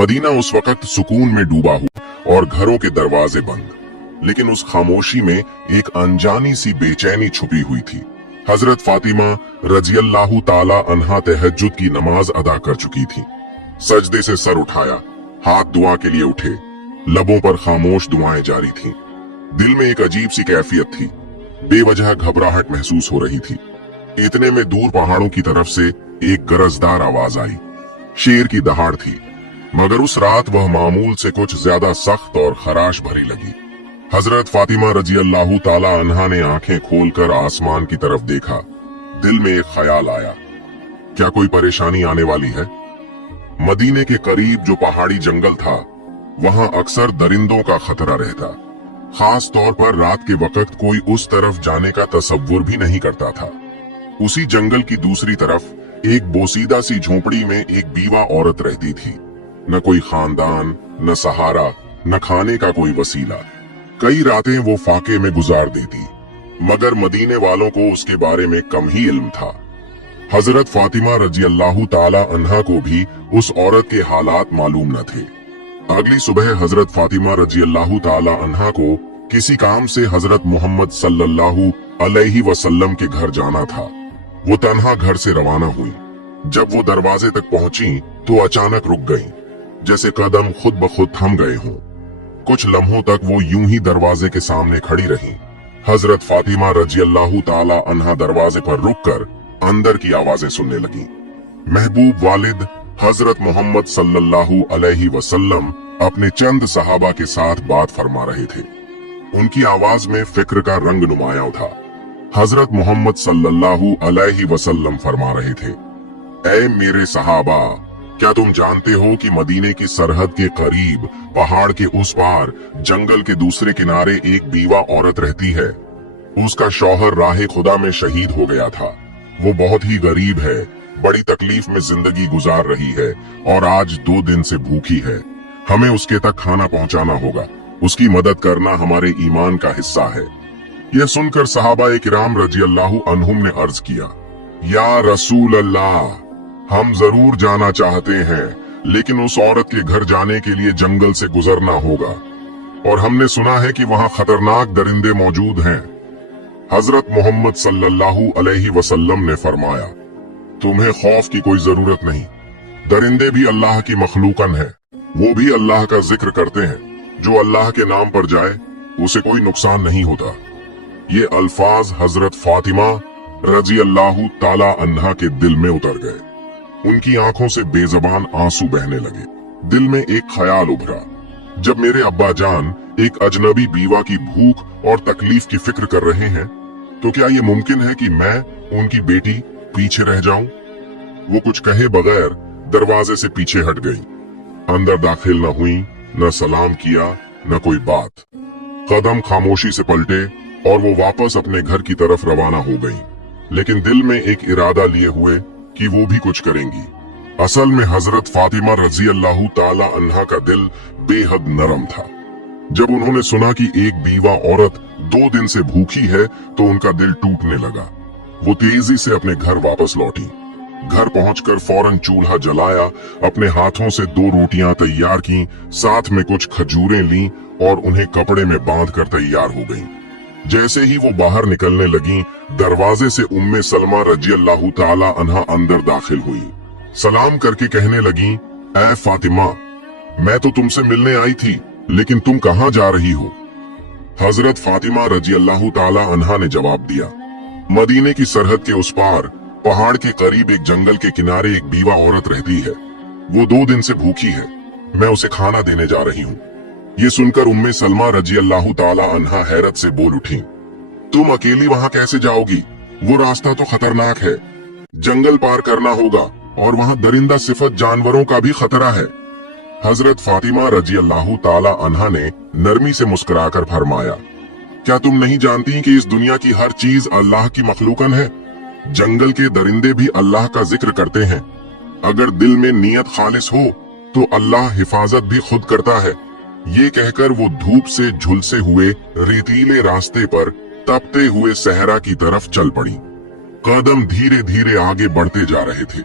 Medina उस वक्त सुकून में डूबा हुआ और घरों के दरवाजे बंद, लेकिन उस खामोशी में एक अनजानी सी बेचैनी छुपी हुई थी। हजरत फातिमा रजियल्लाहु ताला अन्हा तहज्जुद की नमाज अदा कर चुकी थी। सजदे से सर उठाया, हाथ दुआ के लिए उठे, लबों पर खामोश दुआएं जारी थीं। दिल में एक अजीब सी कैफियत थी, बेवजह घबराहट महसूस हो रही थी। इतने में दूर पहाड़ों की तरफ से एक गरजदार आवाज आई। शेर की दहाड़ थी, मगर उस रात वह मामूल से कुछ ज्यादा सख्त और खराश भरी लगी। हजरत फातिमा रजियल्लाहु ताला अन्हा ने आंखें खोलकर आसमान की तरफ देखा। दिल में एक ख्याल आया, क्या कोई परेशानी आने वाली है? मदीने के करीब जो पहाड़ी जंगल था, वहां अक्सर दरिंदों का खतरा रहता। खास तौर पर रात के वक्त कोई उस तरफ जाने का तसव्वुर भी नहीं करता था। उसी जंगल की दूसरी तरफ एक बोसीदा सी झोपड़ी में एक बीवा औरत रहती थी। न कोई खानदान, न सहारा, न खाने का कोई वसीला। कई रातें वो फाके में गुजार देती, मगर मदीने वालों को उसके बारे में कम ही इल्म था। हजरत फातिमा रजियल्लाहु ताला अन्हा को भी उस औरत के हालात मालूम न थे। अगली सुबह हजरत फातिमा रजियल्लाहु ताला अन्हा को किसी काम से हजरत मोहम्मद सल्लल्लाहु अलैहि वसल्लम के घर जाना था। वो तन्हा घर से रवाना हुई। जब वो दरवाजे तक पहुंची तो अचानक रुक गईं, जैसे कदम खुद ब खुद थम गए हों। कुछ लम्हों तक वो यूं ही दरवाजे के सामने खड़ी रहीं। हजरत फातिमा रजियल्लाहु ताला अन्हा दरवाजे पर रुककर अंदर की आवाजें सुनने लगीं। महबूब वालिद हजरत मोहम्मद सल्लल्लाहु अलैहि वसल्लम अपने चंद सहाबा के साथ बात फरमा रहे थे। उनकी आवाज में फिक्र का रंग नुमायां था। हजरत मोहम्मद सल्लल्लाहु अलैहि वसल्लम फरमा रहे थे, ऐ मेरे सहाबा, क्या तुम जानते हो कि मदीने की सरहद के करीब पहाड़ के उस पार जंगल के दूसरे किनारे एक बीवा औरत रहती है। उसका शौहर राहे खुदा में शहीद हो गया था। वो बहुत ही गरीब है, बड़ी तकलीफ में जिंदगी गुजार रही है और आज 2 दिन से भूखी है। हमें उसके तक खाना पहुंचाना होगा। उसकी मदद करना हमारे ईमान का हिस्सा है। यह सुनकर सहाबा किराम रजियल्लाहु अन्हुम ने अर्ज किया, या रसूल अल्लाह, हम जरूर जाना चाहते हैं, लेकिन उस औरत के घर जाने के लिए जंगल से गुजरना होगा और हमने सुना है कि वहां खतरनाक दरिंदे मौजूद हैं। हजरत मोहम्मद सल्लल्लाहु अलैहि वसल्लम ने फरमाया, तुम्हें खौफ की कोई जरूरत नहीं। दरिंदे भी अल्लाह की मखलूकन है, वो भी अल्लाह का जिक्र करते हैं। जो अल्लाह के नाम पर जाए उसे कोई नुकसान नहीं होता। ये अल्फाज हजरत फातिमा रजियल्लाहु ताला अन्हा के दिल में उतर गए। उनकी आंखों से बेजबान आंसू बहने लगे। दिल में एक ख्याल उभरा, जब मेरे अब्बा जान एक अजनबी बीवा की भूख और तकलीफ की फिक्र कर रहे हैं, तो क्या ये मुमकिन है कि मैं उनकी बेटी पीछे रह जाऊं? वो कुछ कहे बगैर दरवाजे से पीछे हट गई। अंदर दाखिल न हुई, न सलाम किया, न कोई बात। कदम खामोशी से पलटे और वो वापस अपने घर की तरफ रवाना हो गई, लेकिन दिल में एक इरादा लिए हुए कि वो भी कुछ करेंगी। असल में हजरत फातिमा रजियल्लाहु ताला अन्हा का दिल बेहद नरम था। जब उन्होंने सुना कि एक बीवा औरत 2 दिन से भूखी है तो उनका दिल टूटने लगा। वो तेजी से अपने घर वापस लौटी। घर पहुंचकर फौरन चूल्हा जलाया, अपने हाथों से 2 रोटियां तैयार की, साथ में कुछ खजूरें लीं और उन्हें कपड़े में बांधकर तैयार हो गईं। जैसे ही वो बाहर निकलने लगी, दरवाजे से उम्मे सलमा रजियल्लाहु ताला अन्हा अंदर दाखिल हुई। सलाम करके कहने लगी, ऐ फातिमा, मैं तो तुमसे मिलने आई थी, लेकिन तुम कहां जा रही हो? हजरत फातिमा रजियल्लाहु ताला अन्हा ने जवाब दिया, मदीने की सरहद के उस पार पहाड़ के करीब एक जंगल के किनारे एक बीवा औरत रहती है। वो 2 दिन से भूखी है, मैं उसे खाना देने जा रही हूँ। ये सुनकर उम्मे सलमा रजियल्लाहु ताला अन्हा हैरत से बोल उठी, तुम अकेली वहां कैसे जाओगी? वो रास्ता तो खतरनाक है, जंगल पार करना होगा और वहां दरिंदा सिफत जानवरों का भी खतरा है। हजरत फातिमा रजियल्लाहु ताला अन्हा ने नरमी से मुस्कुराकर फरमाया, क्या तुम नहीं जानती कि इस दुनिया की हर चीज अल्लाह की मखलूकन है? जंगल के दरिंदे भी अल्लाह का जिक्र करते हैं। अगर दिल में नियत खालिस हो तो अल्लाह हिफाजत भी खुद करता है। ये कहकर वो धूप से झुलसे हुए रेतीले रास्ते पर तपते हुए सहरा की तरफ चल पड़ी। कदम धीरे धीरे आगे बढ़ते जा रहे थे।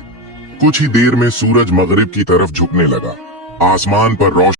कुछ ही देर में सूरज मगरिब की तरफ झुकने लगा। आसमान पर रोशनी